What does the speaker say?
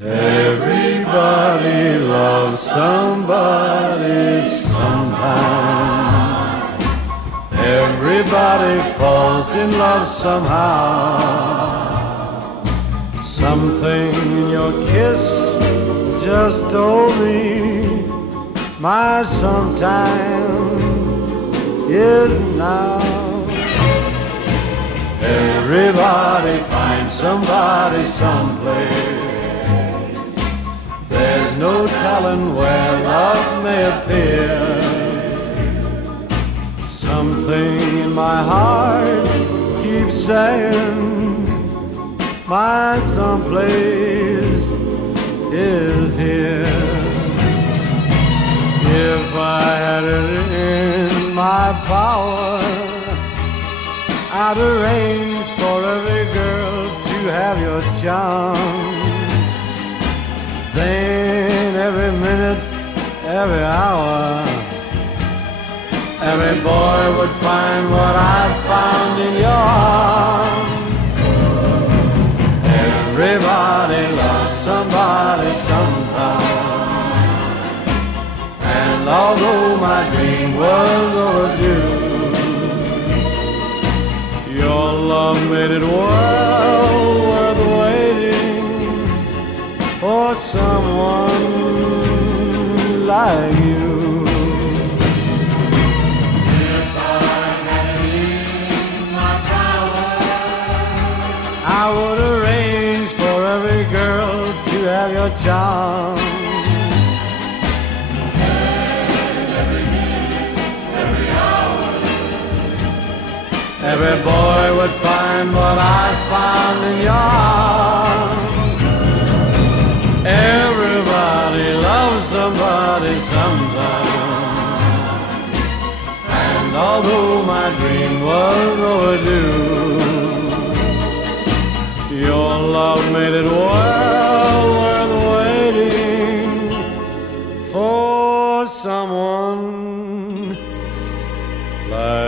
Everybody loves somebody sometime. Everybody falls in love somehow. Something in your kiss just told me my sometime is now. Everybody finds somebody someplace. There's no telling where love may appear. Something in my heart keeps saying my someplace is here. If I had it in my power, I'd arrange for every girl to have your charm. Then every minute, every hour, every boy would find what I found in your arms. Everybody loves somebody sometime. And although my dream was overdue, your love made it well worth waiting for someone like you. If I had it in my power, I would arrange for every girl to have your charm. every minute, every hour, Every boy would find what I found in your arms. Everybody loves somebody sometime. And although my dream was overdue, your love made it well worth waiting for someone like